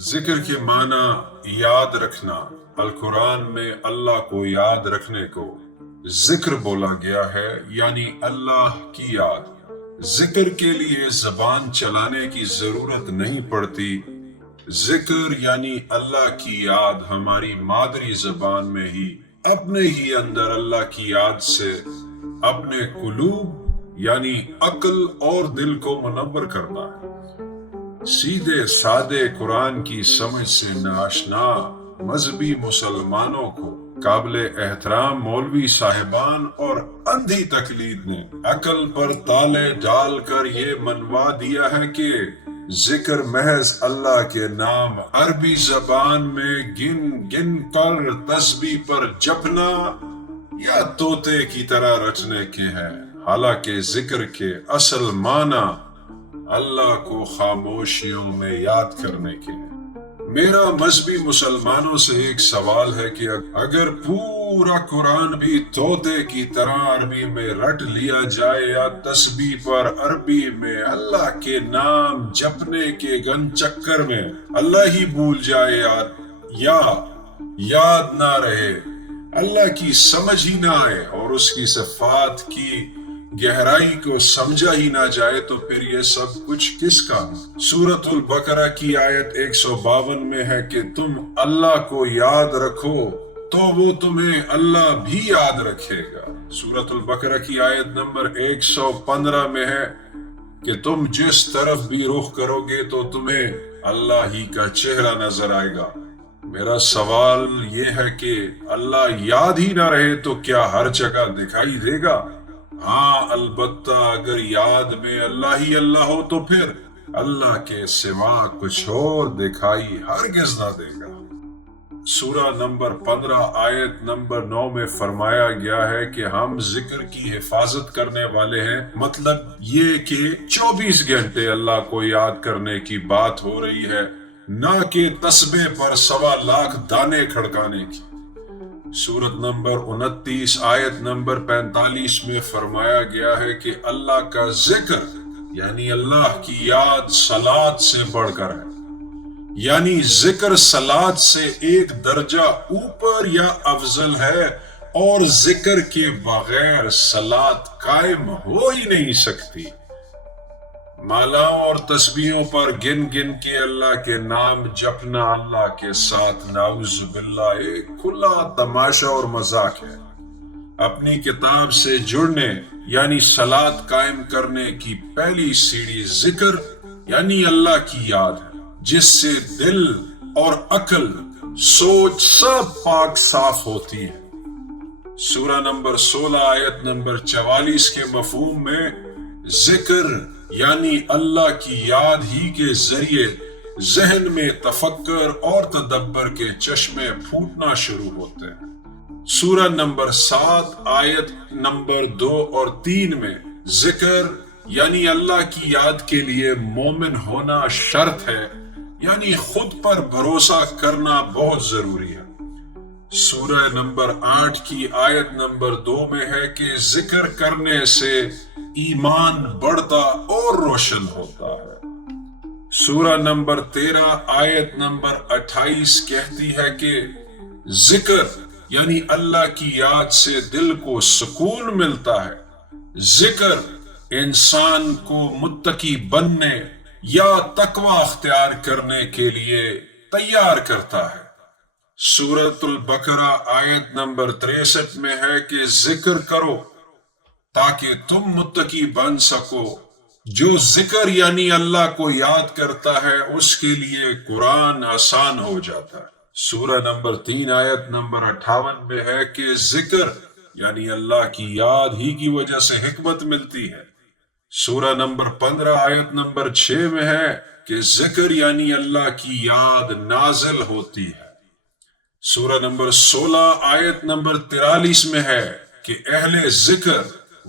ذکر کے معنی یاد رکھنا۔ القرآن میں اللہ کو یاد رکھنے کو ذکر بولا گیا ہے، یعنی اللہ کی یاد۔ ذکر کے لیے زبان چلانے کی ضرورت نہیں پڑتی۔ ذکر یعنی اللہ کی یاد ہماری مادری زبان میں ہی اپنے ہی اندر اللہ کی یاد سے اپنے قلوب یعنی عقل اور دل کو منور کرنا ہے۔ سیدھے سادے قرآن کی سمجھ سے ناشنا مذہبی مسلمانوں کو قابل احترام مولوی صاحبان اور اندھی تقلید نے عقل پر تالے ڈال کر یہ منوا دیا ہے کہ ذکر محض اللہ کے نام عربی زبان میں گن گن کر تسبیح پر جپنا یا طوطے کی طرح رٹنے کے ہیں، حالانکہ ذکر کے اصل معنی اللہ کو خاموشیوں میں یاد کرنے کے ہیں۔ میرا مذہبی مسلمانوں سے ایک سوال ہے کہ اگر پورا قرآن بھی طوطے کی طرح عربی میں رٹ لیا جائے یا تسبیح پر عربی میں اللہ کے نام جپنے کے گن چکر میں اللہ ہی بھول جائے یا یاد نہ رہے، اللہ کی سمجھ ہی نہ آئے اور اس کی صفات کی گہرائی کو سمجھا ہی نہ جائے، تو پھر یہ سب کچھ کس کا؟ سورۃ البقرہ کی آیت 152 میں ہے کہ تم اللہ کو یاد رکھو تو وہ تمہیں اللہ بھی یاد رکھے گا۔ سورۃ البقرہ کی آیت نمبر 115 میں ہے کہ تم جس طرف بھی رخ کرو گے تو تمہیں اللہ ہی کا چہرہ نظر آئے گا۔ میرا سوال یہ ہے کہ اللہ یاد ہی نہ رہے تو کیا ہر جگہ دکھائی دے گا؟ ہاں، البتہ اگر یاد میں اللہ ہی اللہ ہو تو پھر اللہ کے سوا کچھ اور دکھائی ہرگز نہ دے گا۔ سورہ نمبر 15 آیت نمبر 9 میں فرمایا گیا ہے کہ ہم ذکر کی حفاظت کرنے والے ہیں، مطلب یہ کہ 24 گھنٹے اللہ کو یاد کرنے کی بات ہو رہی ہے، نہ کہ تسبیح پر 1.25 لاکھ دانے کھڑکانے کی۔ سورت نمبر 29 آیت نمبر 45 میں فرمایا گیا ہے کہ اللہ کا ذکر یعنی اللہ کی یاد صلات سے بڑھ کر ہے، یعنی ذکر صلات سے ایک درجہ اوپر یا افضل ہے، اور ذکر کے بغیر صلات قائم ہو ہی نہیں سکتی۔ مالاؤں اور تسبیحوں پر گن گن کے اللہ کے نام جپنا اللہ کے ساتھ نعوذ باللہ ایک کھلا تماشا اور مذاق ہے۔ اپنی کتاب سے جڑنے یعنی صلات قائم کرنے کی پہلی سیڑھی ذکر یعنی اللہ کی یاد ہے، جس سے دل اور عقل سوچ سب پاک صاف ہوتی ہے۔ سورہ نمبر 16 آیت نمبر 44 کے مفہوم میں ذکر یعنی اللہ کی یاد ہی کے ذریعے ذہن میں تفکر اور تدبر کے چشمے پھوٹنا شروع ہوتے ہیں۔ سورہ نمبر 7 آیت نمبر 2 اور 3 میں ذکر یعنی اللہ کی یاد کے لیے مومن ہونا شرط ہے، یعنی خود پر بھروسہ کرنا بہت ضروری ہے۔ سورہ نمبر 8 کی آیت نمبر 2 میں ہے کہ ذکر کرنے سے ایمان بڑھتا اور روشن ہوتا ہے۔ سورہ نمبر 13 آیت نمبر 28 کہتی ہے کہ ذکر یعنی اللہ کی یاد سے دل کو سکون ملتا ہے۔ ذکر انسان کو متقی بننے یا تقوی اختیار کرنے کے لیے تیار کرتا ہے۔ سورۃ البقرہ آیت نمبر 63 میں ہے کہ ذکر کرو تاکہ تم متقی بن سکو۔ جو ذکر یعنی اللہ کو یاد کرتا ہے اس کے لیے قرآن آسان ہو جاتا ہے۔ سورہ نمبر 3 آیت نمبر 58 میں ہے کہ ذکر یعنی اللہ کی یاد ہی کی وجہ سے حکمت ملتی ہے۔ سورہ نمبر 15 آیت نمبر 6 میں ہے کہ ذکر یعنی اللہ کی یاد نازل ہوتی ہے۔ سورہ نمبر 16 آیت نمبر 43 میں ہے کہ اہل ذکر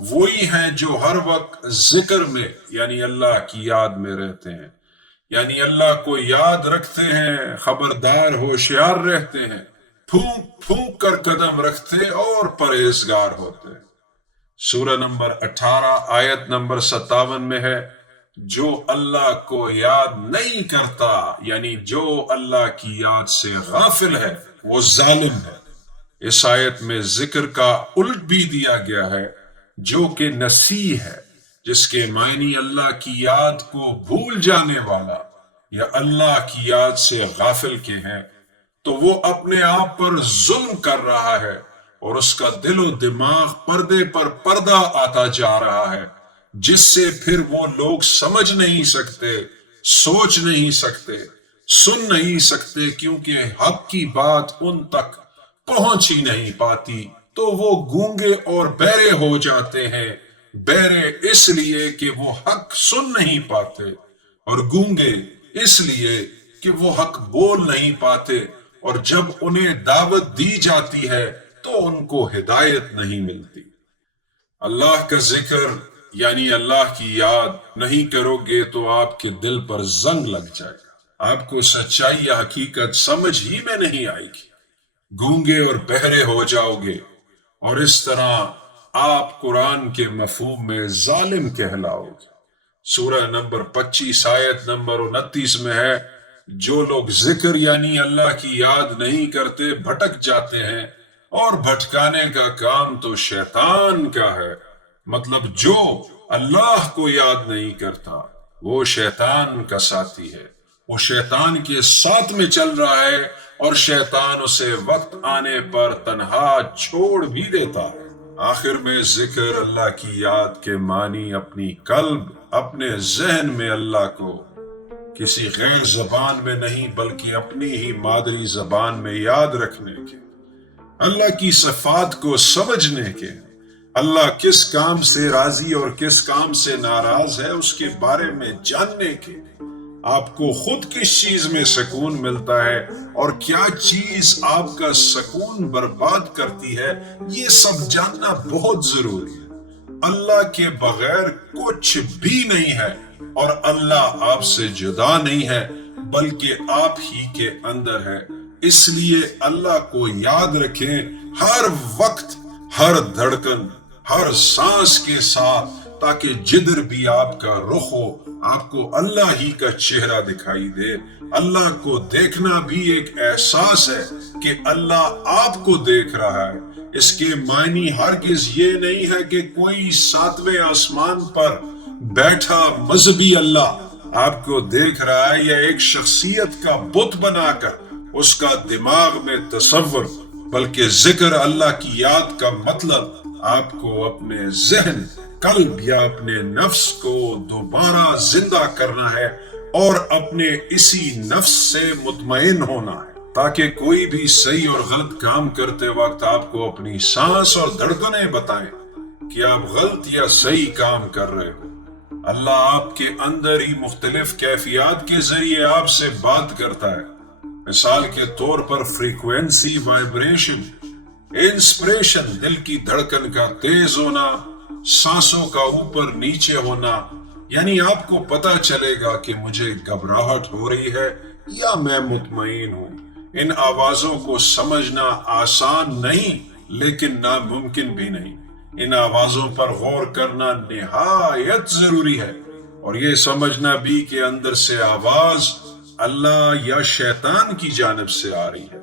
وہی ہیں جو ہر وقت ذکر میں یعنی اللہ کی یاد میں رہتے ہیں، یعنی اللہ کو یاد رکھتے ہیں، خبردار ہوشیار رہتے ہیں، پھونک پھونک کر قدم رکھتے اور پرہیزگار ہوتے ہیں۔ سورہ نمبر 18 آیت نمبر 57 میں ہے جو اللہ کو یاد نہیں کرتا یعنی جو اللہ کی یاد سے غافل ہے وہ ظالم ہے۔ اس آیت میں ذکر کا الٹ بھی دیا گیا ہے جو کہ نسی ہے، جس کے معنی اللہ کی یاد کو بھول جانے والا یا اللہ کی یاد سے غافل کے ہیں، تو وہ اپنے آپ پر ظلم کر رہا ہے اور اس کا دل و دماغ پردے پر پردہ آتا جا رہا ہے، جس سے پھر وہ لوگ سمجھ نہیں سکتے، سوچ نہیں سکتے، سن نہیں سکتے، کیونکہ حق کی بات ان تک پہنچ ہی نہیں پاتی، تو وہ گونگے اور بہرے ہو جاتے ہیں۔ بہرے اس لیے کہ وہ حق سن نہیں پاتے، اور گونگے اس لیے کہ وہ حق بول نہیں پاتے، اور جب انہیں دعوت دی جاتی ہے تو ان کو ہدایت نہیں ملتی۔ اللہ کا ذکر یعنی اللہ کی یاد نہیں کرو گے تو آپ کے دل پر زنگ لگ جائے گا، آپ کو سچائی یا حقیقت سمجھ ہی میں نہیں آئے گی، گونگے اور بہرے ہو جاؤ گے، اور اس طرح آپ قرآن کے مفہوم میں ظالم کہلاؤ گے۔ سورہ نمبر 25 آیت نمبر 29 میں ہے، جو لوگ ذکر یعنی اللہ کی یاد نہیں کرتے بھٹک جاتے ہیں، اور بھٹکانے کا کام تو شیطان کا ہے۔ مطلب جو اللہ کو یاد نہیں کرتا وہ شیطان کا ساتھی ہے، وہ شیطان کے ساتھ میں چل رہا ہے، اور شیطان اسے وقت آنے پر تنہا چھوڑ بھی دیتا ہے۔ آخر میں ذکر اللہ کی یاد کے معنی اپنی قلب، اپنے ذہن میں اللہ کو کسی غیر زبان میں نہیں بلکہ اپنی ہی مادری زبان میں یاد رکھنے کے، اللہ کی صفات کو سمجھنے کے، اللہ کس کام سے راضی اور کس کام سے ناراض ہے اس کے بارے میں جاننے کے، آپ کو خود کس چیز میں سکون ملتا ہے اور کیا چیز آپ کا سکون برباد کرتی ہے، یہ سب جاننا بہت ضروری ہے۔ اللہ کے بغیر کچھ بھی نہیں ہے، اور اللہ آپ سے جدا نہیں ہے بلکہ آپ ہی کے اندر ہے۔ اس لیے اللہ کو یاد رکھیں ہر وقت، ہر دھڑکن، ہر سانس کے ساتھ، تاکہ جدھر بھی آپ کا رخ ہو آپ کو اللہ ہی کا چہرہ دکھائی دے۔ اللہ کو دیکھنا بھی ایک احساس ہے کہ اللہ آپ کو دیکھ رہا ہے۔ اس کے معنی ہرگز یہ نہیں ہے کہ کوئی ساتویں آسمان پر بیٹھا مذہبی اللہ آپ کو دیکھ رہا ہے، یا ایک شخصیت کا بت بنا کر اس کا دماغ میں تصور، بلکہ ذکر اللہ کی یاد کا مطلب آپ کو اپنے ذہن، قلب یا اپنے نفس کو دوبارہ زندہ کرنا ہے اور اپنے اسی نفس سے مطمئن ہونا ہے، تاکہ کوئی بھی صحیح اور غلط کام کرتے وقت آپ کو اپنی سانس اور دھڑکنیں بتائیں کہ آپ غلط یا صحیح کام کر رہے ہو۔ اللہ آپ کے اندر ہی مختلف کیفیات کے ذریعے آپ سے بات کرتا ہے۔ مثال کے طور پر فریکوینسی، وائبریشن، انسپریشن، دل کی دھڑکن کا تیز ہونا، سانسوں کا اوپر نیچے ہونا، یعنی آپ کو پتا چلے گا کہ مجھے گھبراہٹ ہو رہی ہے یا میں مطمئن ہوں۔ ان آوازوں کو سمجھنا آسان نہیں لیکن ناممکن بھی نہیں۔ ان آوازوں پر غور کرنا نہایت ضروری ہے، اور یہ سمجھنا بھی کہ اندر سے آواز اللہ یا شیطان کی جانب سے آ رہی ہے۔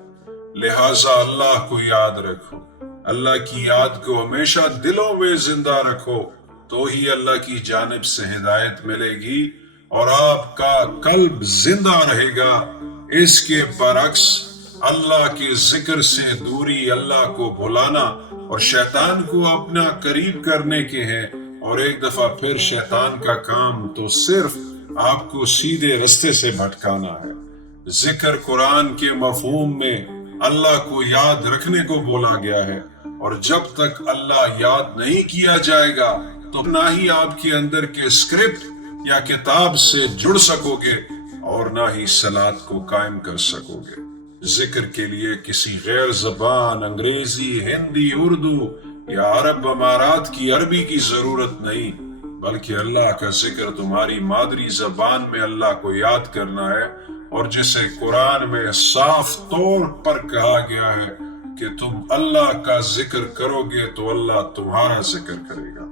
لہٰذا اللہ کو یاد رکھو، اللہ کی یاد کو ہمیشہ دلوں میں زندہ رکھو، تو ہی اللہ کی جانب سے ہدایت ملے گی اور آپ کا قلب زندہ رہے گا۔ اس کے برعکس اللہ کے ذکر سے دوری اللہ کو بھلانا اور شیطان کو اپنا قریب کرنے کے ہیں، اور ایک دفعہ پھر شیطان کا کام تو صرف آپ کو سیدھے رستے سے بھٹکانا ہے۔ ذکر قرآن کے مفہوم میں اللہ کو یاد رکھنے کو بولا گیا ہے، اور جب تک اللہ یاد نہیں کیا جائے گا تو نہ ہی آپ کے اندر کے اسکرپٹ یا کتاب سے جڑ سکو گے اور نہ ہی صلات کو قائم کر سکو گے۔ ذکر کے لیے کسی غیر زبان، انگریزی، ہندی، اردو یا عرب امارات کی عربی کی ضرورت نہیں، بلکہ اللہ کا ذکر تمہاری مادری زبان میں اللہ کو یاد کرنا ہے، اور جسے قرآن میں صاف طور پر کہا گیا ہے کہ تم اللہ کا ذکر کرو گے تو اللہ تمہارا ذکر کرے گا۔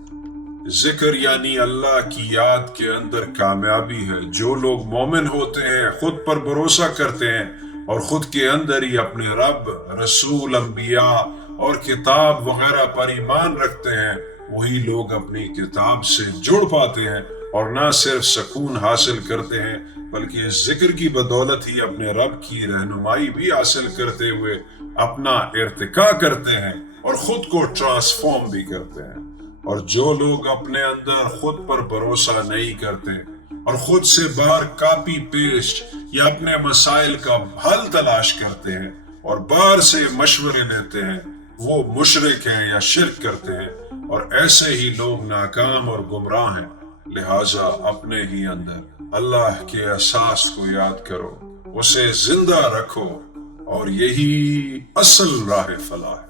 ذکر یعنی اللہ کی یاد کے اندر کامیابی ہے۔ جو لوگ مومن ہوتے ہیں، خود پر بھروسہ کرتے ہیں اور خود کے اندر ہی اپنے رب، رسول، انبیاء اور کتاب وغیرہ پر ایمان رکھتے ہیں، وہی لوگ اپنی کتاب سے جڑ پاتے ہیں اور نہ صرف سکون حاصل کرتے ہیں بلکہ ذکر کی بدولت ہی اپنے رب کی رہنمائی بھی حاصل کرتے ہوئے اپنا ارتقاء کرتے ہیں اور خود کو ٹرانسفارم بھی کرتے ہیں۔ اور جو لوگ اپنے اندر خود پر بھروسہ نہیں کرتے اور خود سے باہر کاپی پیسٹ یا اپنے مسائل کا حل تلاش کرتے ہیں اور باہر سے مشورے لیتے ہیں، وہ مشرک ہیں یا شرک کرتے ہیں، اور ایسے ہی لوگ ناکام اور گمراہ ہیں۔ لہٰذا اپنے ہی اندر اللہ کے احساس کو یاد کرو، اسے زندہ رکھو، اور یہی اصل راہ فلاح ہے۔